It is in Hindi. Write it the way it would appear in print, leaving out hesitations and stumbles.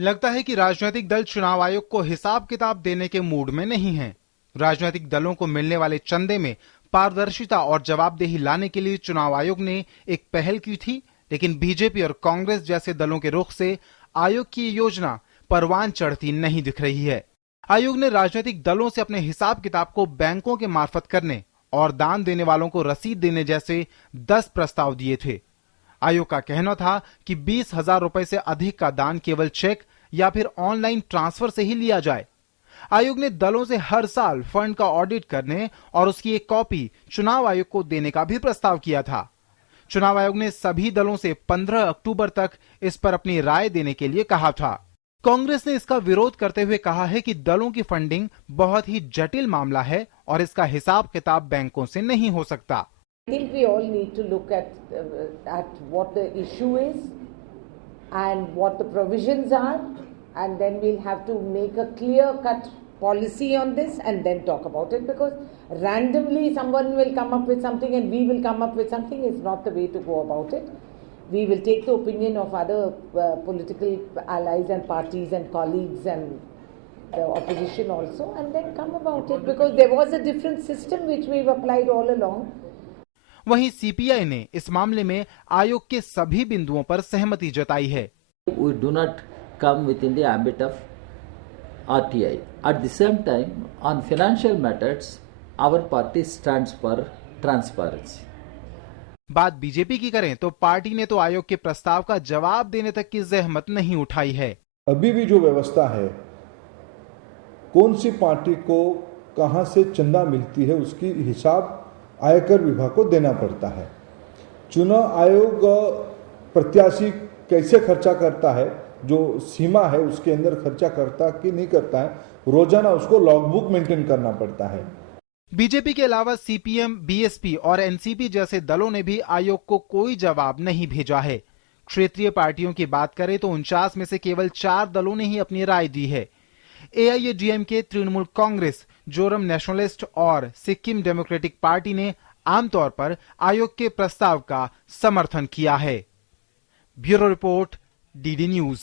लगता है कि राजनीतिक दल चुनाव आयोग को हिसाब किताब देने के मूड में नहीं है। राजनीतिक दलों को मिलने वाले चंदे में पारदर्शिता और जवाबदेही लाने के लिए चुनाव आयोग ने एक पहल की थी, लेकिन बीजेपी और कांग्रेस जैसे दलों के रुख से आयोग की योजना परवान चढ़ती नहीं दिख रही है। आयोग ने राजनीतिक दलों से अपने हिसाब किताब को बैंकों के मार्फत करने और दान देने वालों को रसीद देने जैसे 10 प्रस्ताव दिए थे। आयोग का कहना था कि 20,000 रुपए से अधिक का दान केवल चेक या फिर ऑनलाइन ट्रांसफर से ही लिया जाए। आयोग ने दलों से हर साल फंड का ऑडिट करने और उसकी एक कॉपी चुनाव आयोग को देने का भी प्रस्ताव किया था। चुनाव आयोग ने सभी दलों से 15 अक्टूबर तक इस पर अपनी राय देने के लिए कहा था। कांग्रेस ने इसका विरोध करते हुए कहा है कि दलों की फंडिंग बहुत ही जटिल मामला है और इसका हिसाब किताब बैंकों से नहीं हो सकता। I think we all need to look at what the issue is and what the provisions are, and then we'll have to make a clear-cut policy on this and then talk about it, because randomly someone will come up with something and we will come up with something is not the way to go about it. We will take the opinion of other political allies and parties and colleagues and the opposition also, and then come about it, because there was a different system which we've applied all along. वहीं सीपीआई ने इस मामले में आयोग के सभी बिंदुओं पर सहमति जताई है। We do not come within the ambit of RTI. At the same time, on financial matters, our party stands for transparency. बात बीजेपी की करें तो पार्टी ने तो आयोग के प्रस्ताव का जवाब देने तक की जहमत नहीं उठाई है। अभी भी जो व्यवस्था है, कौन सी पार्टी को कहां से चंदा मिलती है, उसकी हिसाब आयकर विभाग को देना पड़ता है। चुनाव आयोग प्रत्याशी कैसे खर्चा करता है, जो सीमा है उसके अंदर खर्चा करता कि नहीं करता है, रोजाना उसको लॉगबुक मेंटेन करना पड़ता है। बीजेपी के अलावा सीपीएम, बीएसपी और एनसीपी जैसे दलों ने भी आयोग को कोई जवाब नहीं भेजा है। क्षेत्रीय पार्टियों की बात करें तो 49 में से केवल 4 दलों ने ही अपनी राय दी है। एआईएडीएमके, तृणमूल कांग्रेस, जोरम नेशनलिस्ट और सिक्किम डेमोक्रेटिक पार्टी ने आमतौर पर आयोग के प्रस्ताव का समर्थन किया है। Bureau report, DD news.